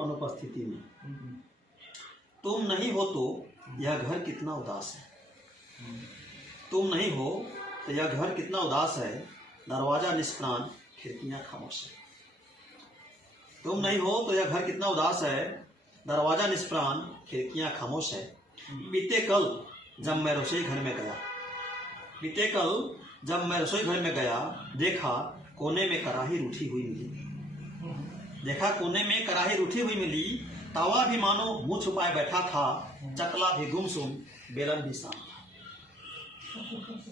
अनुपस्थिति में। तुम नहीं हो तो यह घर कितना उदास है। तुम नहीं हो तो यह घर कितना उदास है, दरवाजा निष्प्राण खिड़कियां खामोश है। तुम नहीं हो तो यह घर कितना उदास है, दरवाजा निष्प्राण खिड़कियां खामोश है। बीते कल जब मैं रसोई घर में गया, बीते कल जब मैं रसोई घर में गया, देखा कोने में कढ़ाई रूठी हुई मिली। देखा कोने में कढ़ाई रूठी हुई मिली। तवा भी मानो मुंह छुपाए बैठा था, चकला भी गुमसुम, बेलन भी शांत था।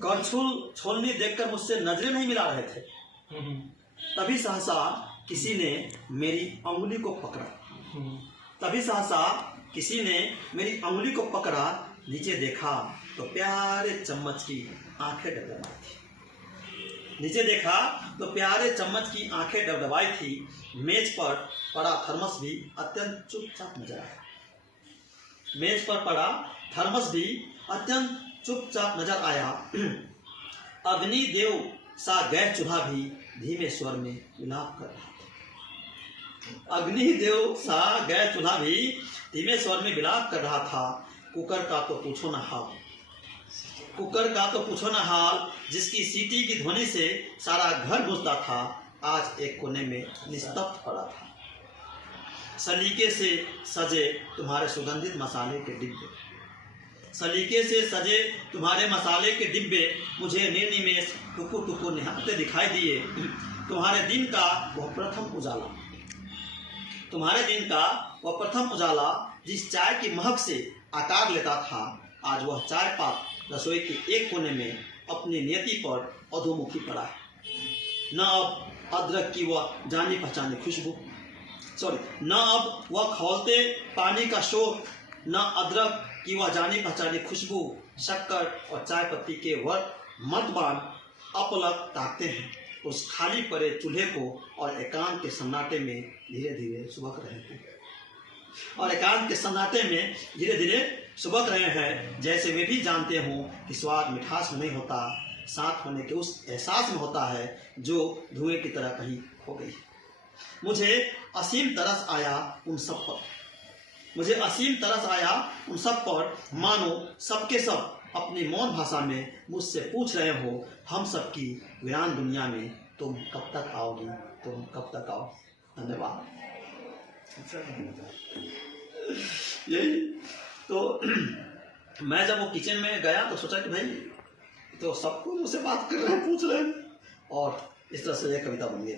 करछुल छोलनी देखकर मुझसे नजरें नहीं मिला रहे थे। तभी सहसा किसी ने मेरी अंगुली को पकड़ा। तभी सहसा किसी ने मेरी अंगुली को पकड़ा। नीचे देखा तो प्यारे चम्मच की आंखें डबडबाई थी। नीचे देखा तो प्यारे चम्मच की आंखें डबडबाई थी। मेज पर पड़ा थर्मस भी अत्यंत चुपचाप नजर आया। मेज पर पड़ा थर्मस भी अत्यंत चुपचाप नजर आया। अग्निदेव सा गैस चूल्हा भी धीमे स्वर में विलाप कर रहा था। अग्निदेव सा गैस चूल्हा भी धीमे स्वर में विलाप कर रहा था। कुकर का तो पूछो न हाल, कुकर का तो पूछो न हाल, जिसकी सीटी की ध्वनि से सारा घर गूंजता था, आज एक कोने में निस्तब्ध पड़ा था। सलीके से सजे तुम्हारे सुगंधित मसाले के डिब्बे, सलीके से सजे तुम्हारे मसाले के डिब्बे मुझे निर्निमेष टुकुर टुकुर निहारते दिखाई दिए। तुम्हारे दिन का वह प्रथम उजाला, तुम्हारे दिन का वह प्रथम उजाला जिस चाय की महक से आकार लेता था, आज वह चाय पात रसोई के एक कोने में अपनी नियति पर अधोमुखी पड़ा है। न अब अदरक की वह जानी पहचानी खुशबू, न अब वह खौलते पानी का शोर, न अदरक की वह जानी पहचानी खुशबू। शक्कर और चाय पत्ती के वह मर्दबान अपलक ताकते हैं उस खाली पड़े चूल्हे को, और एकांत के सन्नाटे में धीरे धीरे सुबक रहे हैं, और एकांत के सन्नाटे में धीरे धीरे सुबक रहे हैं। जैसे वे भी जानते हों कि स्वाद मिठास में नहीं होता, साथ होने के उस एहसास में होता है जो धुएं की तरह कहीं खो गई। मुझे असीम तरस आया उन सब पर, मुझे असीम तरस आया उन सब पर, मानो सबके सब अपनी मौन भाषा में मुझसे पूछ रहे हो, हम सब की वीरान दुनिया में तुम कब तक आओगी, तुम कब तक आओ। धन्यवाद। यही तो मैं जब वो किचन में गया तो सोचा कि भाई तो सबको मुझसे बात कर रहे हैं, पूछ रहे हैं, और इस तरह से यह कविता बन गई।